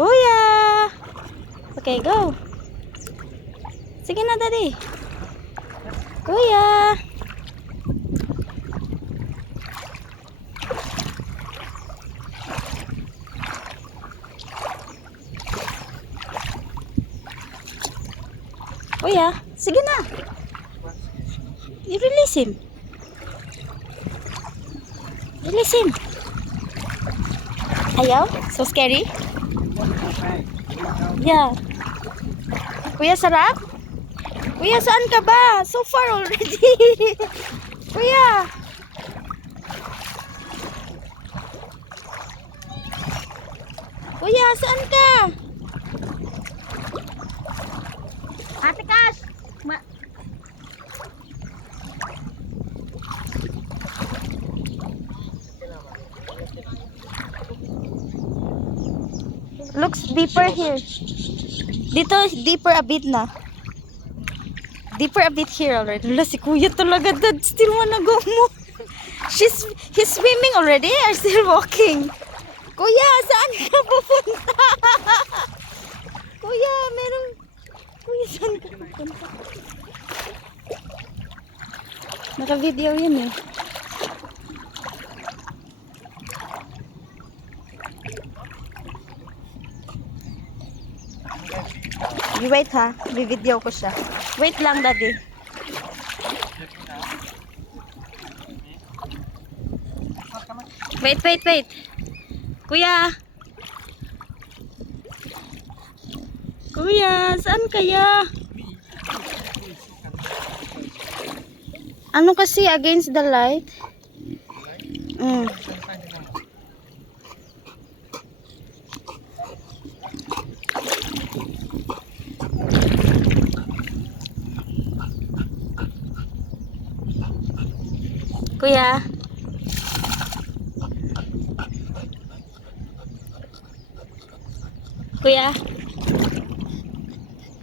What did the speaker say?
Kuya! Okay, go. Sige na, daddy. Kuya! Kuya, sige na. I-release him. Release him. Ayaw? So scary? Yeah. Kuya, sarap? Kuya, saan ka ba? So far already. Kuya. Kuya, saan ka? Ate Cash. Looks deeper here. Dito, deeper a bit na. Deeper a bit here already. Wala, si Kuya talaga, dad. Still wanna go mo. He's swimming already or still walking? Kuya, saan ka pupunta? Kuya, meron... Kuya, saan ka pupunta? Naka-video yun eh. You wait ha, bibideo ko siya. Wait lang, daddy. Wait. Kuya. Kuya, saan kaya? Ano kasi against the light? Kuya. Kuya.